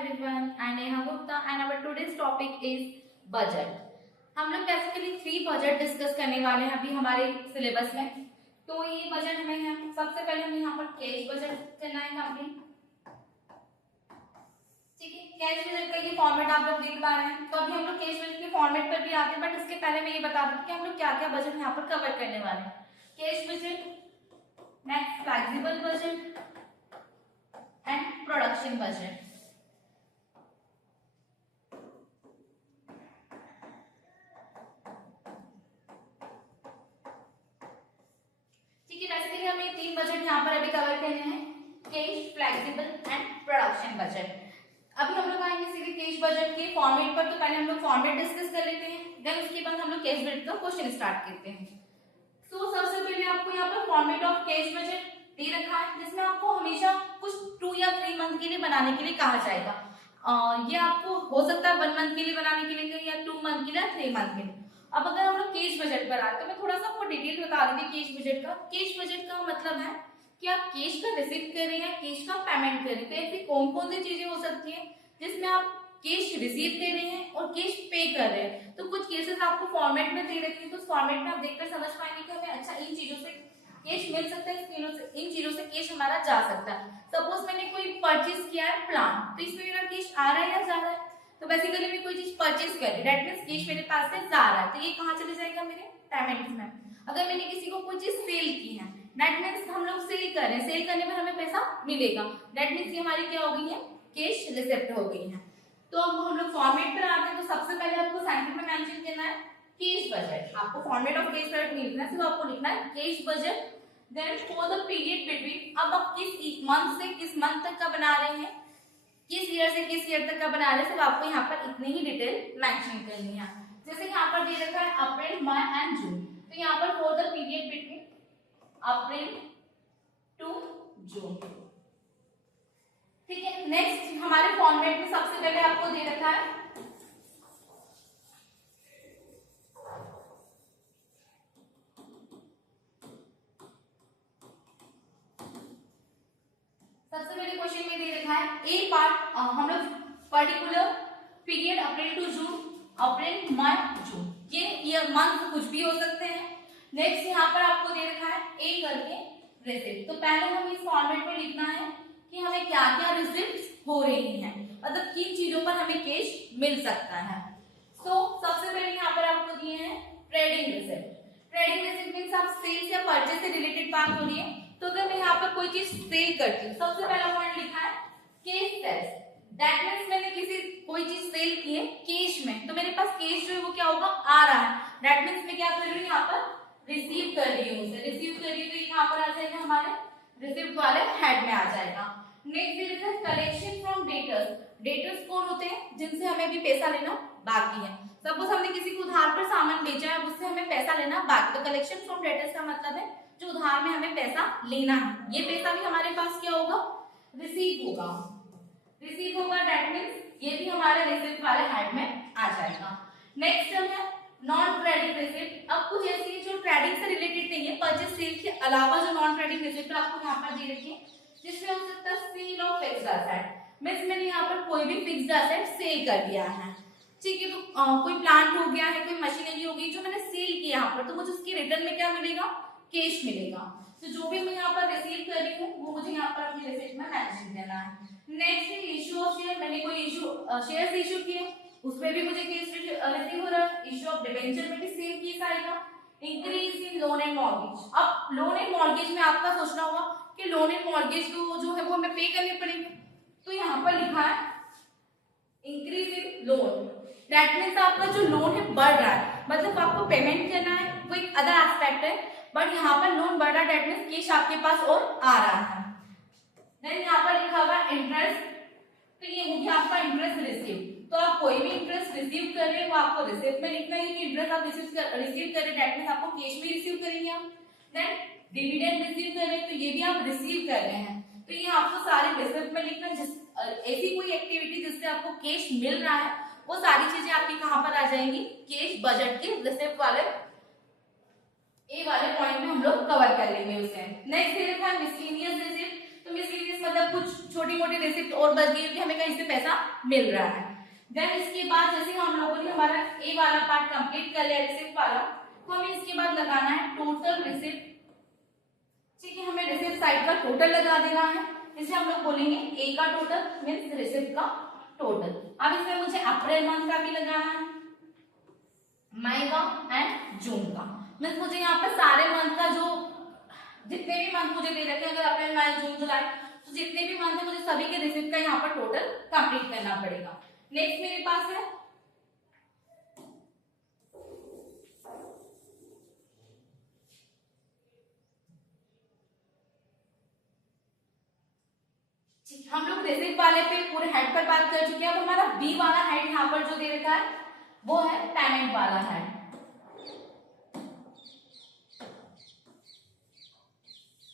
everyone, I am Neha Gupta and our today's topic is budget. हम लोग basically 3 budget discuss करने वाले हैं अभी हमारे सिलेबस में। तो ये बजट में हम सबसे पहले हम यहाँ पर कैश बजट करना है कंप्लीट। ठीक है, कैश बजट का ये फॉर्मेट आप लोग देख पा रहे हैं। तो अभी हम लोग कैश बजट के फॉर्मेट पर भी आते हैं, बट इसके पहले मैं ये बता दूं कि हम लोग क्या क्या बजट यहाँ पर कवर करने वाले हैं। Cash budget, next flexible budget and production budget. Basically हमें 3 बजट यहाँ पर अभी कवर करने हैं, cash, flexible and production budget. अभी हम लोग आएंगे सीधे कैश बजट के फॉर्मेट पर। तो पहले हम लोग फॉर्मेट डिस्कस कर लेते हैं, देन उसके बाद हम लोग कैश बजट का क्वेश्चन स्टार्ट करते हैं। सो सबसे पहले आपको यहाँ पर फॉर्मेट ऑफ कैश बजट दे रखा है, जिसमें आपको हमेशा कुछ 2 या 3 मंथ के लिए बनाने के लिए कहा जाएगा। ये आपको हो सकता है 1 मंथ के लिए बनाने के लिए या 2 मंथ के लिए, 3 मंथ के लिए। अब अगर हम लोग कैश बजट पर आए तो मैं थोड़ा सा आपको डिटेल बता दूंगी कैश बजट का। कैश बजट का मतलब है कि आप कैश का रिसीव कर रहे हैं, कैश का पेमेंट कर रहे हैं। तो ऐसी कौन कौन सी चीजें हो सकती है जिसमें आप कैश रिसीव कर रहे हैं और कैश पे कर रहे हैं। तो कुछ केसेस आपको फॉर्मेट में दे रखे हैं, तो उस फॉर्मेट में आप देखकर समझ पाएंगे कि हमें अच्छा इन चीजों से कैश मिल सकता है, इन चीजों से कैश हमारा जा सकता है। सपोज मैंने कोई परचेज किया है प्लांट, तो इसमें मेरा कैश आ रहा है या जा रहा है। तो बेसिकली मैं कोई चीज परचेज कर रही, दैट मींस कैश मेरे पास से जा रहा है, तो ये कहाँ चले जाएगा, मेरे पेमेंट्स में। अगर मैंने किसी को कोई चीज सेल की है, दैट मींस हम लोग सेल कर रहे हैं, सेल करने पर हमें पैसा मिलेगा, दैट मींस ये हमारी क्या हो गई है, कैश रिसिप्ट हो गई है। तो अब हम लोग फॉर्मेट पर आते हैं। तो सबसे पहले आपको सेंटर में मेंशन करना है कैश बजट। आपको फॉर्मेट ऑफ कैश बजट नहीं लिखना है, सिर्फ आपको लिखना है cash budget. Then for the period between, अब आप किस मंथ से किस मंथ तक का बना रहे हैं, किस ईयर से किस ईयर तक का बना रहे हैं, सिर्फ आपको यहाँ पर इतनी ही डिटेल मेंशन करनी है। जैसे यहाँ पर दे रखा है अप्रैल, मई एंड जून, तो यहाँ पर for the period between April to June. ठीक है, नेक्स्ट हमारे फॉर्मेट में सबसे पहले आपको दे रखा है ए पार्ट, हम लोग particular period April to June, April, मई, जून, ये ईयर मंथ कुछ भी हो सकते हैं। नेक्स्ट यहाँ पर आपको दे रखा है ए करके रिसिप्ट। तो पहले हम इस फॉर्मेट में लिखना है कि हमें क्या क्या रिसिप्ट हो रही हैं, मतलब किन चीजों पर हमें कैश मिल सकता है। तो सबसे पहले यहाँ पर आपको दिए हैं trading receipt. Trading receipt means आप सेल्स या परचेज से रिलेटेड बात हो रही है। तो अगर मैं यहाँ पर कोई चीज सेल करती हूँ, सबसे पहला पॉइंट लिखा है कैश सेल्स, दैट मींस मैंने कोई चीज सेल की है कैश में, तो मेरे पास कैश जो है वो क्या होगा, आ रहा है, दैट मींस मैं क्या कर रही हूँ, यहाँ पर रिसीव कर रही हूँ, उसे रिसीव कर रही हूँ, तो यहाँ पर आ जाएगा हमारे रिसिप्ट वाले हेड में आ जाएगा। नेक्स्ट है कलेक्शन फ्रॉम डेटर्स। डेटर्स कौन होते हैं, जिनसे हमें भी पैसा लेना बाकी है। सपोज हमने किसी को उधार पर सामान बेचा है, उससे हमें पैसा लेना बाकी, तो कलेक्शन फ्रॉम डेटर्स का मतलब है जो उधार में हमें पैसा लेना है, ये पैसा भी हमारे पास क्या होगा, रिसीव होगा। रिसीव होगा दैट मींस ये भी हमारे रिसिप्ट वाले हेड में आ जाएगा। नेक्स्ट है नॉन ट्रेडिंग रिसिप्ट। अब कुछ ऐसी है जो ट्रेडिंग से रिलेटेड नहीं है, परचेज सेल के अलावा जो नॉन ट्रेडिंग रिसिप्ट आपको यहाँ पर दे रखी है, जिसमें हो सकता है sale of fixed asset, means मैंने यहाँ पर कोई भी फिक्स्ड एसेट सेल कर दिया है। ठीक है, तो कोई प्लांट हो गया है, कोई मशीनरी हो गई जो मैंने सेल किया यहाँ पर, तो मुझे उसकी रिटर्न में क्या मिलेगा, कैश मिलेगा। तो जो भी मैं यहाँ पर रिसीव कर रही हूँ वो मुझे यहाँ पर अपनी रिसिप्ट में मेंशन करना है। नेक्स्ट है इशू ऑफ शेयर। मैंने कोई शेयर्स इशू किए, उसमें भी मुझे कैश रिसीव हो रहा है। इशू ऑफ डिबेंचर में भी सेम केस आएगा। Increase in loan and mortgage. अब लोन एंड मॉर्गेज में आपका सोचना होगा कि लोन एंड मॉर्गेज जो है वो हमें पे करने पड़ेंगे, तो यहाँ पर लिखा है increase in loan, that means आपका जो लोन है बढ़ रहा है, मतलब आपको पेमेंट करना है, वो एक अदर एस्पेक्ट है, बट यहाँ पर लोन बढ़ रहा है, दैट मींस कैश आपके पास और आ रहा है। देन यहाँ पर लिखा हुआ इंटरेस्ट, तो ये हो गया आपका इंटरेस्ट रिसीव। तो आप कोई भी इंटरेस्ट रिसीव कर रहे हैं वो आपको रिसिप्ट में लिखना है कि इंटरेस्ट आप रिसीव कर रहे हैं, दैट मींस आपको कैश में रिसीव करेंगे आप। देन डिविडेंड रिसीव कर रहे हैं, तो ये भी आप रिसीव कर रहे हैं, तो ये आपको सारे रिसिप्ट में लिखना है। ऐसी कोई एक्टिविटी जिससे आपको कैश मिल रहा है, वो सारी चीजें आपकी कहाँ पर आ जाएंगी, कैश बजट के रिसिप्ट वाले ए वाले पॉइंट में हम लोग कवर कर लेंगे उसे। नेक्स्ट है मिसलेनियस रिसिप्ट। तो मिसलेनियस मतलब कुछ छोटी मोटी रिसिप्ट और बच गई कि हमें कहीं से पैसा मिल रहा है। देन इसके बाद जैसे हम लोगों ने हमारा ए वाला पार्ट कंप्लीट कर लिया रिसिप्ट वाला, तो हमें इसके बाद लगाना है टोटल रिसिप्ट। ठीक है, हमें रिसिप्ट साइड का टोटल लगा देना है। इसे हम लोग बोलेंगे ए का टोटल मीन्स रिसिप्ट का टोटल। अब इसमें मुझे अप्रैल मंथ का भी लगाना है, मई का एंड जून का। मीन्स मुझे यहाँ पर सारे मंथ का जो जितने भी मंथ मुझे दे रखे हैं, अगर अप्रैल मई जून जुलाई, तो जितने भी मंथ है मुझे सभी के रिसिप्ट का यहाँ पर टोटल कंप्लीट करना पड़ेगा। नेक्स्ट मेरे पास है हम लोग रिसिप्ट वाले पे पूरे हेड पर बात कर चुके हैं। अब हमारा बी वाला हेड यहाँ पर जो दे रखा है वो है पेमेंट वाला हेड।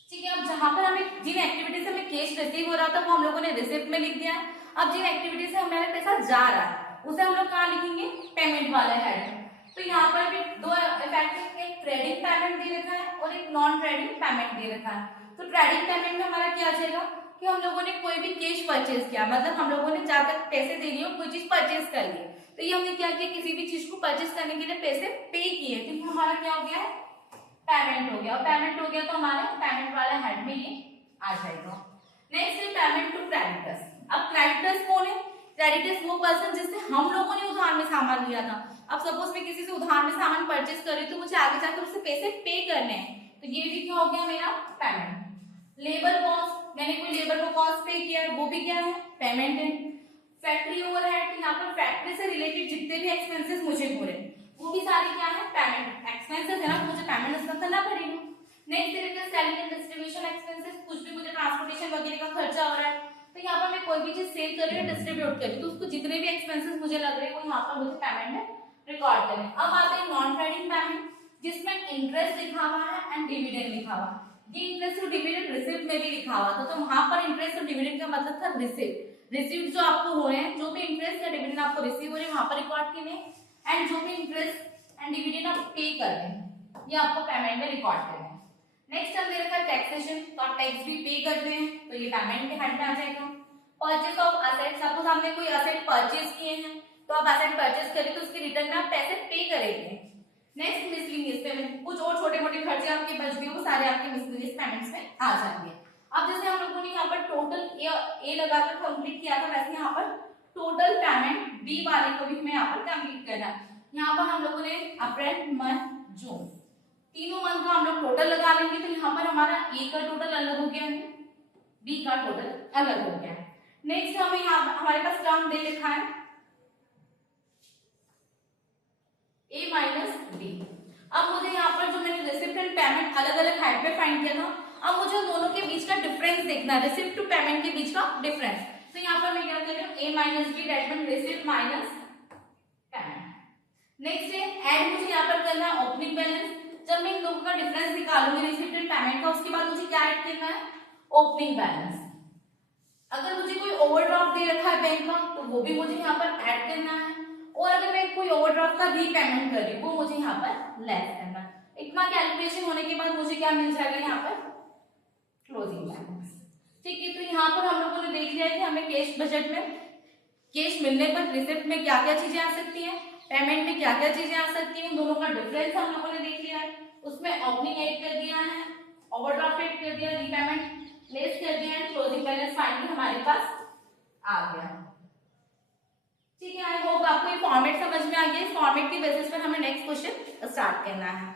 ठीक है, अब जहां पर हमें जिन एक्टिविटी से हमें कैश रिसीव हो रहा था वो हम लोगों ने रिसिप्ट में लिख दिया है। अब जिन एक्टिविटी से हमारा पैसा जा रहा है उसे हम लोग कहाँ लिखेंगे, पेमेंट वाले हेड में। तो यहाँ पर भी दो इफेक्ट, एक ट्रेडिंग पेमेंट दे रखा है और एक नॉन ट्रेडिंग पेमेंट दे रखा है। तो ट्रेडिंग पेमेंट में हमारा क्या आ जाएगा कि हम लोगों ने कोई भी कैश परचेज किया, मतलब हम लोगों ने जाकर पैसे दे लिए, कोई चीज परचेज कर ली, तो ये हमने क्या किया, किसी भी चीज को परचेज करने के लिए पैसे पे किए, तो हमारा क्या हो गया है, पेमेंट हो गया। और पेमेंट हो गया तो हमारे पेमेंट वाला हेड में ये आ जाएगा। नेक्स्ट है पेमेंट टू क्रेडिटर्स। अब क्रेडिटर्स कौन है, क्रेडिटर्स वो पर्सन जिससे हम लोगों ने उधार में सामान लिया था। अब सपोज मैं किसी से उधार में सामान परचेज कर रही हूँ तो मुझे आगे जाकर उससे पैसे पे करने हैं, तो ये भी क्या हो गया मेरा पेमेंट। लेबर कॉस्ट, मैंने कोई लेबर को कॉस्ट पे किया है, वो भी क्या है, पेमेंट है। फैक्ट्री ओवरहेड, यहाँ पर फैक्ट्री से रिलेटेड जितने भी एक्सपेंसेस मुझे हो रहे हैं वो भी सारे क्या है, पेमेंट एक्सपेंसेस है ना, तो मुझे पेमेंट इसका करना पड़ेगा। नेक्स्ट तरीके सेलिंग एंड डिस्ट्रीब्यूशन एक्सपेंसेस, कुछ भी मुझे ट्रांसपोर्टेशन वगैरह का खर्चा हो रहा है, तो यहाँ पर मैं कोई भी चीज सेल कर रही हूँ, डिस्ट्रीब्यूट कर रही हूँ, तो उसको जितने भी एक्सपेंसेस मुझे लग रहे हैं वो यहाँ पर मुझे पेमेंट में रिकॉर्ड करने। अब आते हैं नॉन ट्रेडिंग पेमेंट, जिसमें इंटरेस्ट लिखा हुआ है एंड डिविडेंड लिखा हुआ है। ये इंटरेस्ट और डिविडेंड रिसिप्ट में भी लिखा हुआ था, तो वहां पर इंटरेस्ट और डिविडेंड का मतलब था रिसिप्ट। रिसिप्ट जो आपको हो रहे हैं, जो भी इंटरेस्ट या डिविडेंड आपको रिसीव हो रहे हैं वहां पर रिकॉर्ड करने, एंड जो भी इंटरेस्ट एंड डिविडेंड आप पे कर रहे हैं ये आपको पेमेंट में रिकॉर्ड करना है। नेक्स्ट हम दे रखा है टैक्सेशन, तो आप टैक्स भी पे करते हैं तो ये पेमेंट के हेड में आ जाएगा। परचेज ऑफ असेट, सपोज हमने कोई असेट परचेज किए हैं तो आप असेट परचेज करें तो उसके रिटर्न में आप पैसे पे करेंगे। नेक्स्ट मिसलेनियस पेमेंट, कुछ और छोटे मोटे खर्चे आपके बच गए वो सारे आपके मिसलेनियस पेमेंट्स में आ जाएंगे। अब जैसे हम लोगों ने यहाँ पर टोटल ए लगाकर कंप्लीट किया था, वैसे यहाँ पर टोटल पेमेंट बी वाले को भी हमें यहाँ पर कंप्लीट करना है। यहाँ पर हम लोगों ने अप्रैल मई जून तीनों मंथ का हम लोग टोटल लगा लेंगे, तो यहाँ पर हमारा ए का टोटल अलग हो गया है, बी का टोटल अलग हो गया है। नेक्स्ट हमें यहाँ हमारे पास टर्म दे लिखा है ए माइनस बी। अब मुझे यहाँ पर जो मैंने रिसिप्ट एंड पेमेंट अलग अलग हेड पे फाइंड किया था, अब मुझे दोनों के बीच का डिफरेंस देखना है, रिसिप्ट टू पेमेंट के बीच का डिफरेंस। तो यहाँ पर मैं क्या कर रही हूँ, A minus B that means receipt minus payment. Next है ऐड, मुझे यहाँ पर करना है ओपनिंग बैलेंस। जब मैं इन दोनों का डिफरेंस निकालूंगी रिसिप्ट एंड पेमेंट का, उसके बाद मुझे क्या ऐड करना है, ओपनिंग बैलेंस। अगर मुझे कोई ओवरड्राफ्ट दे रखा है बैंक का तो वो भी मुझे यहाँ पर ऐड करना है, और अगर मैं कोई ओवरड्राफ्ट का रीपेमेंट कर रही हूँ वो मुझे यहाँ पर लेस करना है। इतना कैलकुलेशन होने के बाद मुझे क्या मिल जाएगा यहाँ पर, क्लोजिंग बैलेंस। ठीक है, तो यहाँ पर हम लोगों ने देख लिया है कि हमें कैश बजट में कैश मिलने पर रिसिप्ट में क्या क्या चीजें आ सकती हैं, पेमेंट में क्या क्या चीजें आ सकती हैं, दोनों का डिफरेंस हम लोगों ने देख लिया है। उसमें ओपनिंग ऐड कर दिया है, ओवरड्राफ्ट ऐड कर दिया, रीपेमेंट लेस कर दिया है, क्लोजिंग बैलेंस फाइनली हमारे पास आ गया। ठीक है, आई होप आपको ये फॉर्मेट समझ में आ गया। इस फॉर्मेट की बेसिस पर हमें नेक्स्ट क्वेश्चन स्टार्ट करना है।